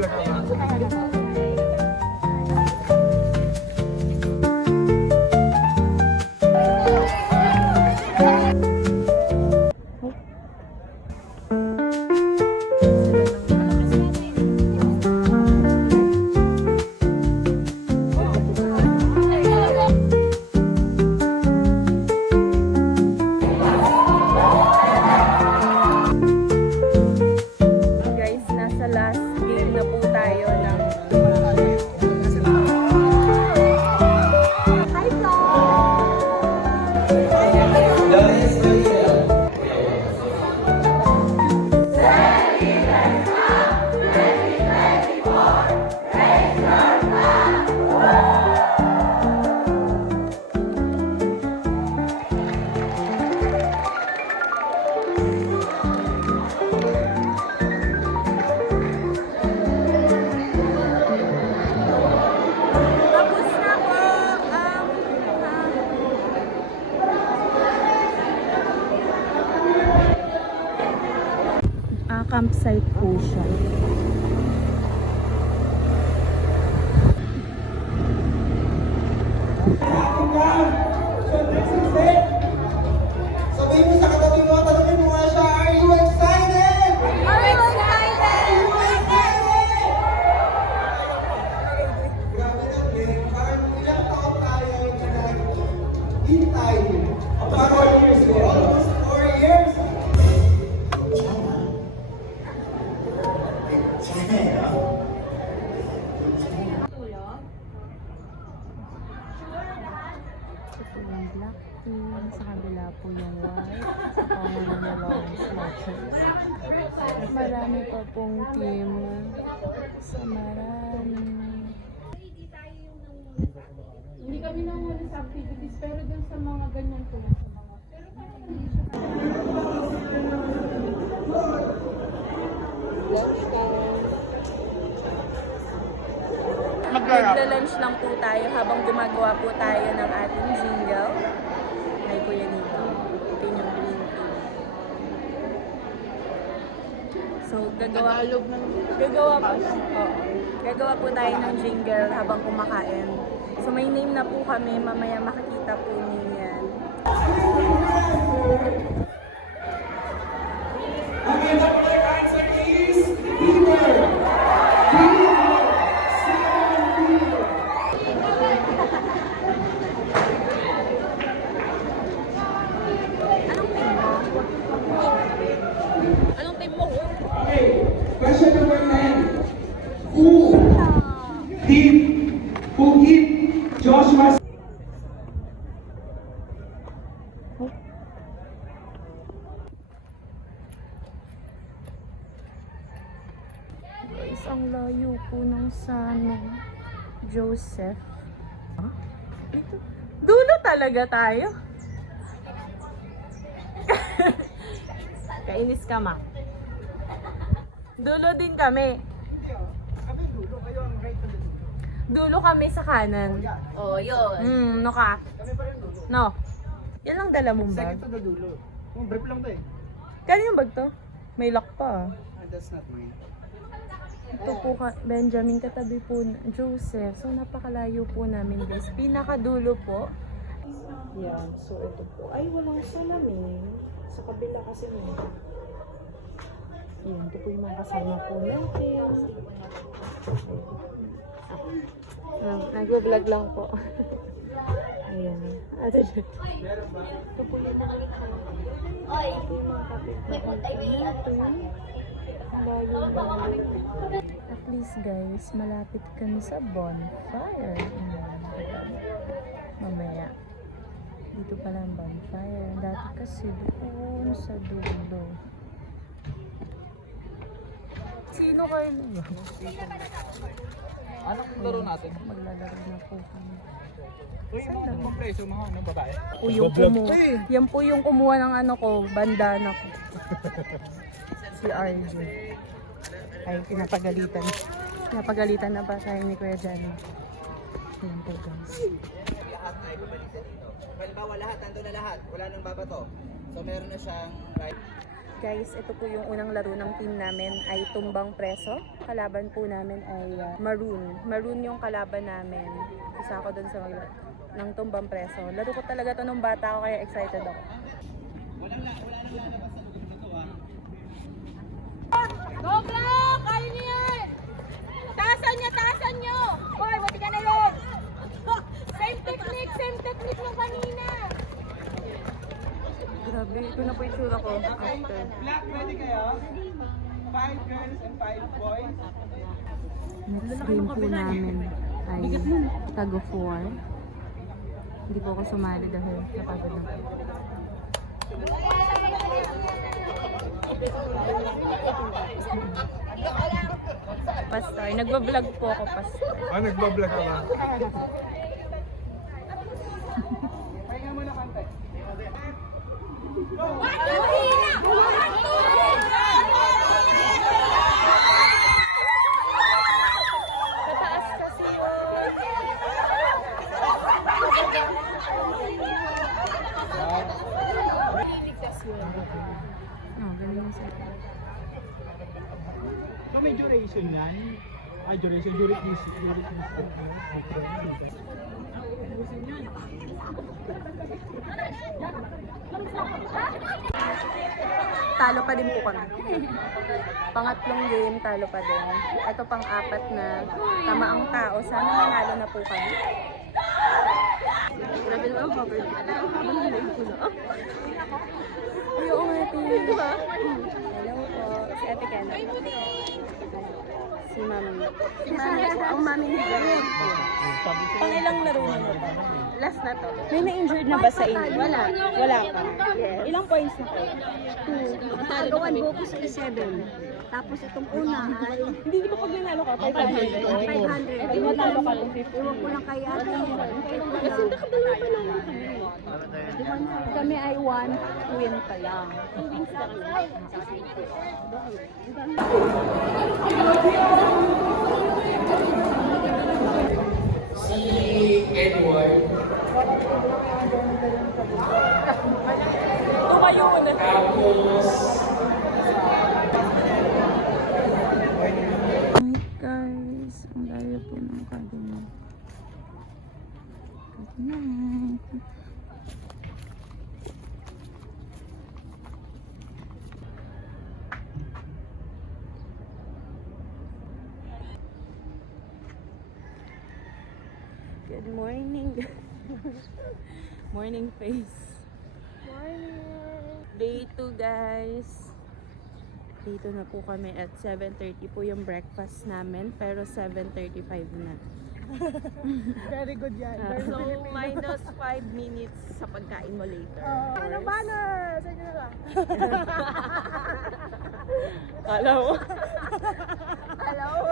Nag-vlog ako. Guys, nasa last game na po tayo ng Hi Tapos na po campsite po siya. Sabihin mo sa katabi mo, tanongin mo nga siya, are you excited? Are you excited? Grabe na, Glenn. Parang ilang taon tayo na naghintay. Parang almost 4 years. Ito po yung black team, sa kabila po yung white, sa pangalan ng Lawrence Matches. Marami pa pong team. Sa marami. Hindi kami nanguna sa activities, pero dun sa mga ganyan po. Magla-lunch lang po tayo habang gumagawa po tayo ng ating jingle. Ay Kuya Nico. Ito yung green tea. So, gagawa po tayo ng jingle habang kumakain. So, may name na po kami. Mamaya makikita po niyo yan. Okay, the correct answer is Beaver. Anong team mo? Okay, question number 10. Who hit Joshua? Guys, ang layo po ng Sano Joseph. Huh? Dito? Dulo talaga tayo. Kainis ka, ma. Dulo din kami. Dulo kami sa kanan. Oh, yun. No ka? No. Yan lang dala mong bag. Second to the dulo. Oh, brief lang to eh. Kaya yung bag to? May lock pa. That's not mine. Ito po, Benjamin, katabi po Joseph. So, napakalayo po namin, guys. Pinakadulo po. Yan. So, ito po. Ay, walang salamin. Sa kabila kasi mo. Yan. Ito po yung mga kasama po natin. Nag-vlog lang po. Ayan. Ito po yung mga kapit-kapit natin. Layo na. At least guys, malapit kami sa bonfire. Mamaya. Dito pala ang bonfire. Dati kasi doon sa dulo. Sino kayo? Anong laro natin? Maglalaro na po kami. Uy, mga preso, mga ano, babae. O yung yan po yung kumuha ng ano ko, bandana ko. Si RJ. Ay, pinapagalitan. Pinapagalitan na ba tayo ni Kuya Jan? Yan po guys. Lahat ay bumalik sa dito. Halimbawa lahat, nandun na lahat. Wala nang babato. So meron na siyang right. Guys, ito po yung unang laro ng team namin ay tumbang preso. Kalaban po namin ay maroon. Maroon yung kalaban namin. Isa ako dun sa ng tumbang preso. Laro ko talaga to nung bata ako kaya excited ako. Go Black! Kaya niyo yan! Taasan niyo! Taasan niyo! Boy, buti ka na yun! Same technique nung kanina! Grabe, ito na po yung tsura ko after. Black, ready kayo? 5 girls and 5 boys. Next game po namin ay tag of war. Hindi po ako sumali dahil napagod ako. Pastor, nagbablog po ako, Pastor. Nagbablog ka ba? Pahinga muna konti. Mataas kasi yun. Oh, ganun yung set. So may duration yan? Duration. Talo pa din po kami. Pangatlong game, talo pa din. Ito pang-apat na tama ang tao. Sana manalo na po kami. Grabe naman ang cover. Habang nalagay ko na. Ayoko nga ito. Diba? Hello po. Si Ate Kena. Si Mami. Si Mami po. Ang Mami ni Jared. Pang ilang laro na ito? Last na to. May na-injured na ba sa inyo? Wala. Wala pa. Yes. Ilang points na po? 2. Tagawan buko sa 7. Tapos itong una ay Hindi ba pag nanalo ka? 500. 500. Pag nanalo ka ng 50. Iwan ko lang kay ate. Kasi nakadalawa pa naman kami. Kami ay 1 win pa lang. 2 wins pa lang. Si Edward. Tumayo na. Tapos Guys, ang layo po ng cabinet. Good night. Good morning. Morning face. Morning. Day 2 guys. Dito na po kami at 7:30 po yung breakfast namin pero 7:35 na. Very good yan. So minus 5 minutes sa pagkain mo later. Ano banner? Sa inyo na lang. Kala mo,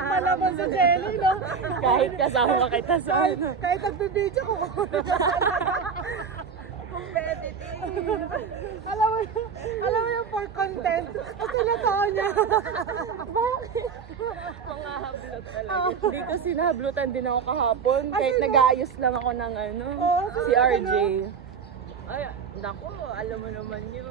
Malaman sa Jelly, no? kahit kasama kita sa Kahit nagbibideo ko. Alam mo yung for content. Kasi natao niya. Bakit? mga hablot talaga. Dito sinablutan din ako kahapon kahit nag-aayos lang ako ng si RJ. Ay, naku, alam mo naman yun.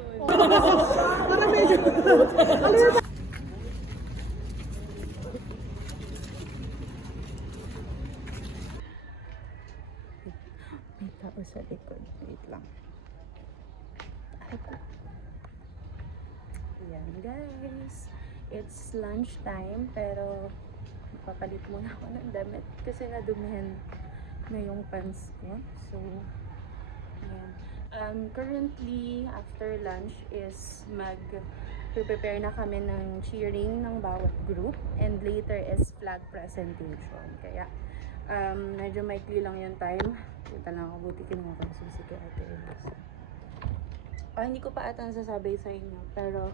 May tao sa likod. Wait lang. Ayan guys. It's lunch time pero papalit muna ako ng damit kasi nadumihan na yung pants ko. So, ayan. Currently, after lunch is prepare na kami ng cheering ng bawat group and later is flag presentation. Kaya, medyo maikli lang yung time. Kita lang ako, buti kinuha ko yung susi kay Ate Elisa. Hindi ko pa ata nasasabay sa inyo, pero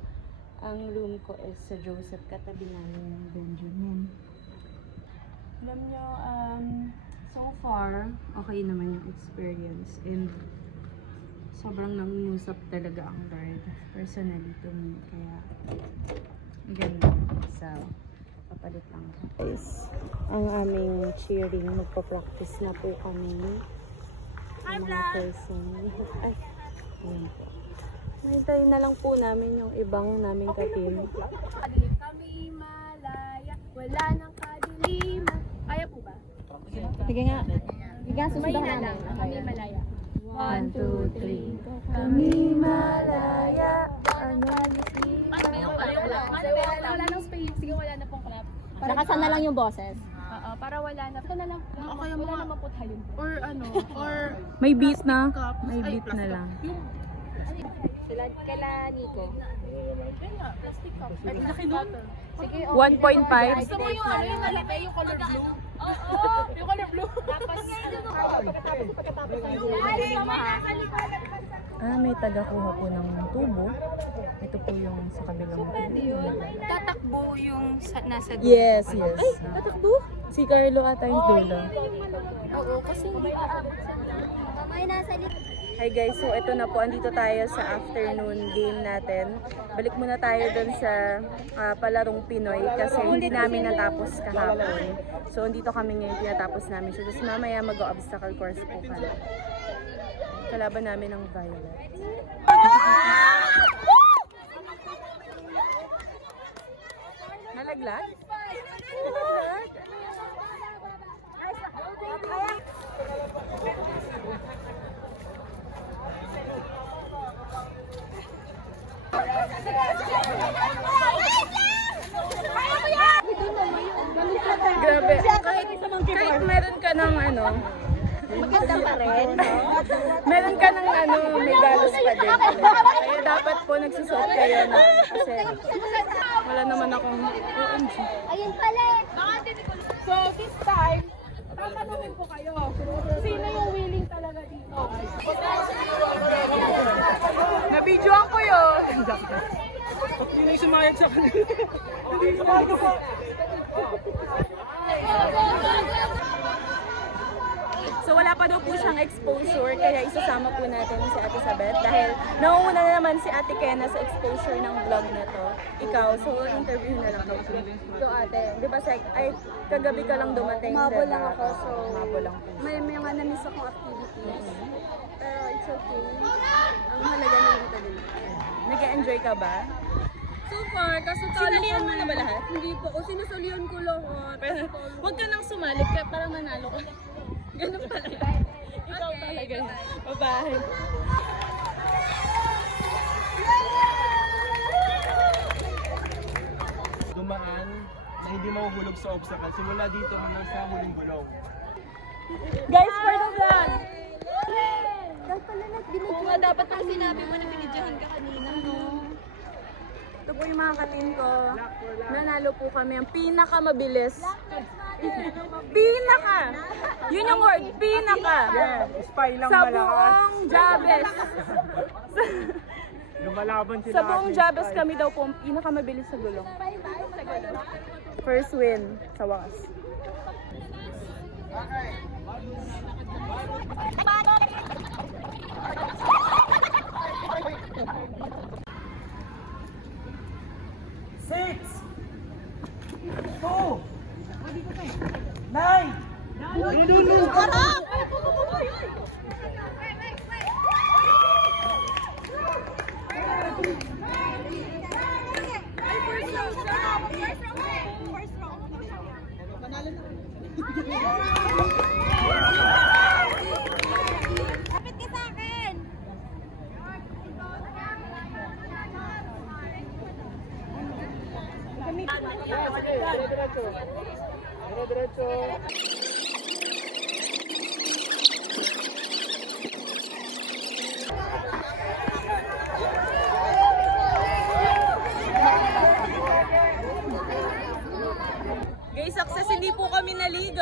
ang room ko is sa Joseph, katabi namin ng Benjamin. Alam nyo, so far, okay naman yung experience and sobrang nangungusap talaga ang Lord personally to me. Kaya, ganda. So, papalit lang ako. Guys, ang aming cheering, magpa-practice na po kami. Ang mga person. Ay, ayun po. Hintayin na lang po namin yung ibang naming ka-team. Kami malaya, wala nang kadiliman. Kaya po ba? Sige nga. Sumay na lang, kami malaya. 1, 2, 3. Kami malaya. Wala nang space. Sige, wala na pong clap. Nakasan na lang yung boses. Oo, para wala na. Ito na lang. Okay, wala na maput hayun. May beat na. May beat na lang. Sila kala Nico. Ay, laki nun. Sige, 1.5. gusto mo yung ano yung nalaki, yung color blue? Oo, yung color blue. Tapos, May taga-kuha po ng tubo. Ito po yung sa kabilang tubo. tatakbo yung nasa Yes, yes. Tatakbo? Si Carlo ata yung dulo. Oo, kasi hindi aabot sa kamay nasa Hi guys, so ito na po, andito tayo sa afternoon game natin. Balik muna tayo dun sa palarong Pinoy kasi hindi namin natapos kahapon. So andito kami ngayon, tinatapos namin siya. Tapos mamaya mag-obstacle course po kami. Kalaban namin ng Violet. Nalaglag? Grabe. Kahit meron ka ng ano, maganda pa rin. Meron ka ng ano, may galos pa din. Kaya dapat po nagsusuot kayo na kasi wala naman akong OMG. Ayun pala. So, this time, tatanungin ko kayo. Sino yung willing talaga dito? Nabidyoan ko yun. Yun yung sumayad sa kanila. Hindi sumayad ko. So wala pa daw po siyang exposure kaya isasama po natin si Ate Sabet dahil nauuna na naman si Ate Kena sa exposure ng vlog na to. Ikaw, so interview na lang daw po. So ate, di ba ay kagabi ka lang dumating? Mabo diba? lang ako, so Mabo lang po. may mga na-miss akong activities. Pero it's okay. Ang halaga nandito din. Nag-enjoy ka ba? So far, kaso Sinalihan mo na ba lahat? Hindi po. O sinasalihan ko lang. Pero huwag ka nang sumalik ka para manalo ka. Ganun pala. Ikaw talaga. Bye-bye. Dumaan na hindi mahuhulog sa obstacle. Simula dito hanggang sa huling gulong. Guys, for the vlog! Oo nga, dapat pang sinabi mo na binidyahan ka kanina, no? Ito po yung mga katin ko. Nanalo po kami. Ang pinakamabilis. Pinaka! Yun yung word. Pinaka! Spy lang Sa buong Jabes. Lumalaban sila. Sa buong Jabes kami daw po ang pinakamabilis sa gulong. First win sa wakas. Kapit ka sa akin! Diretso. Guys, success, hindi po kami naligo.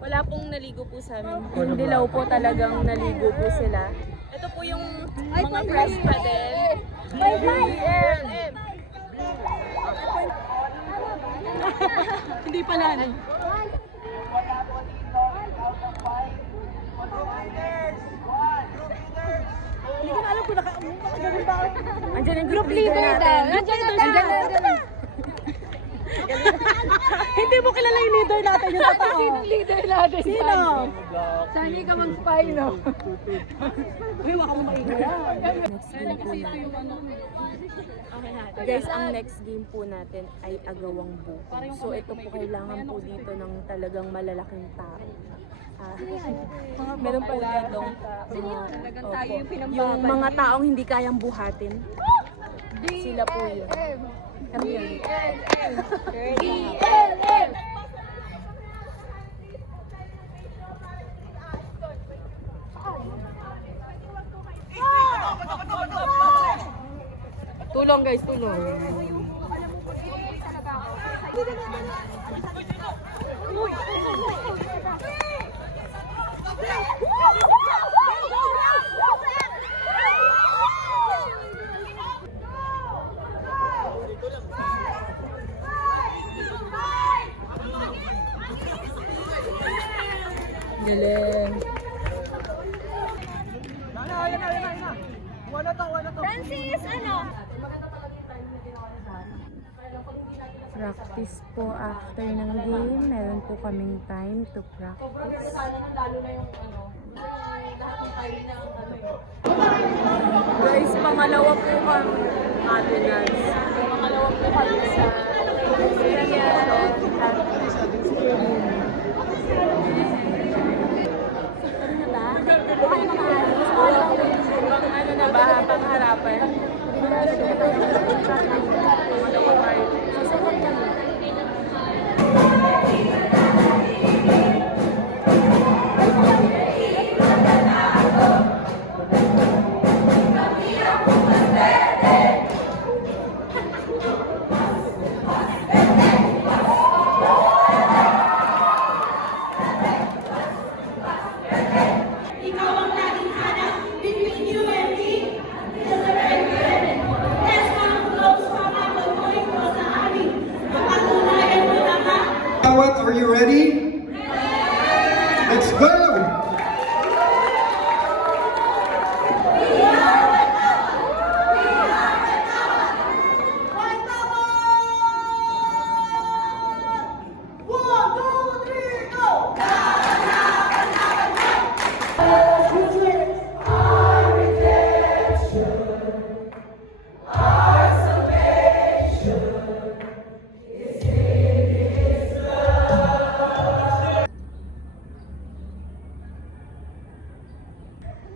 Wala pong naligo po sa amin. Yung dilaw po talagang naligo po sila. Ito po yung mga fresh pa din. Hindi pa nanay. Hindi ko na alam kung nakagano'n ba ako. Andiyan yung group leader natin. Nandiyan na. Andiyan na. Hindi mo kilala yung leader natin yung totoo. Sino leader natin? Sino? Sani ka mag-spy, no? Uy, waka mo maingay. Guys, ang next game po natin ay agawang buko. So ito po kailangan po dito ng talagang malalaking tao. Meron po dito yung mga taong hindi kayang buhatin. Sila po yun. Kami yun. BLM! Tulong guys, tulong. Galing. Francis, ano? Practice po after ng game. Meron po kaming time to practice. Guys, pangalawa po kami. Attendance. Pangalawa po kami sa ano na ba? Pangharapan. Pangalawa tayo. What, are you ready? Let's go!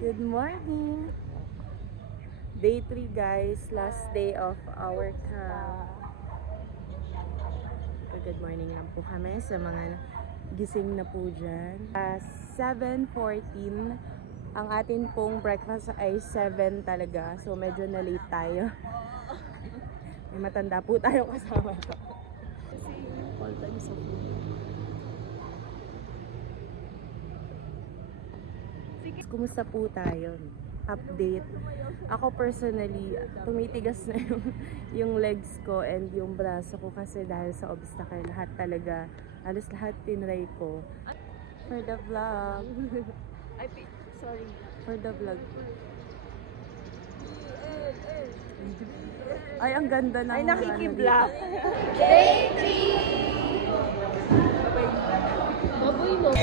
Good morning! Day 3 guys, last day of our camp. Good morning lang po kami sa mga gising na po dyan. 7:14, ang atin pong breakfast ay 7 talaga, so medyo na late tayo. May matanda po tayo kasama. All time sa food. Kumusta po tayo? Update. Ako personally, tumitigas na yung legs ko and yung braso ko kasi dahil sa obstacle. Lahat talaga, halos lahat tinry ko. For the vlog. Sorry. For the vlog. Ay, ang ganda ng... Ay, nakikiblock. Baboy mo.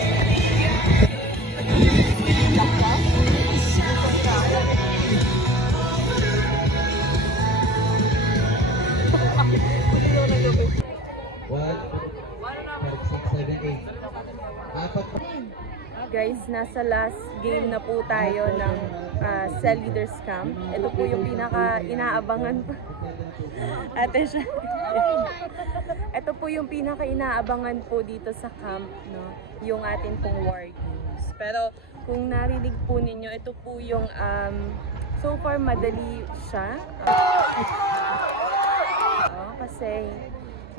Guys, nasa last game na po tayo ng Cell Leaders Camp. Ito po yung pinaka inaabangan pa. Ate siya. Ito po yung pinaka inaabangan po dito sa camp, no? Yung atin pong war games. Pero kung narinig po ninyo, ito po yung so far madali siya. Kasi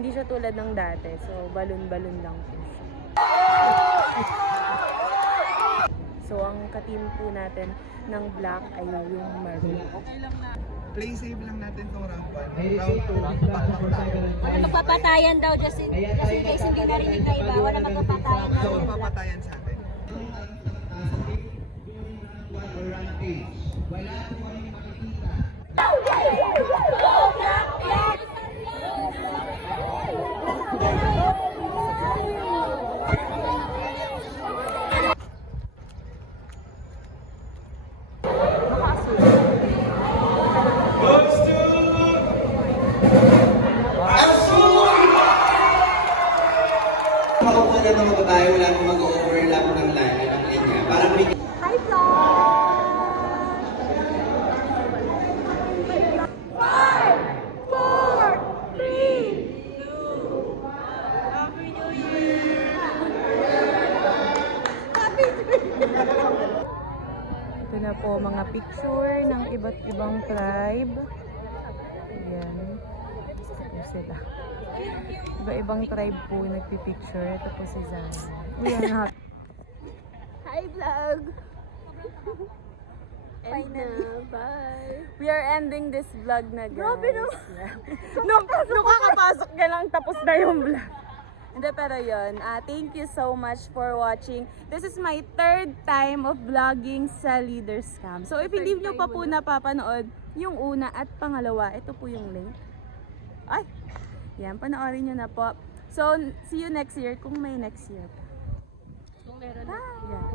hindi siya tulad ng dati. So balon-balon lang po siya. So, ang ka-team po natin ng black ay yung maroon. Play safe lang natin itong round 1. Round 2, back tayo. Wala magpapatayan daw, just in case hindi narinig na iba. Wala magpapatayan daw. So, papatayan sa atin. Wala po kami makikita. tulad ng mga babae, wala nang mag-overlap ng line, ng linya. Parang may Hi, vlog! 5, 4, 3, 2, Happy New Year! Happy New Year! Ito na po mga picture ng iba't ibang tribe. Ayan. Ito sila. Iba-ibang tribe po nagpipicture. Ito po si Zana. Uy, ang happy. Hi, vlog! Finally. Bye! We are ending this vlog na, guys. Grabe no? Yeah. nung kakapasok ka lang, tapos na yung vlog. Hindi, pero yun. Thank you so much for watching. This is my 3rd time of vlogging sa Leaders Camp. So, if hindi nyo pa po napapanood yung una at pangalawa, ito po yung link. Ay! Yan, panoorin nyo na po. So, see you next year kung may next year pa. Kung meron Yeah.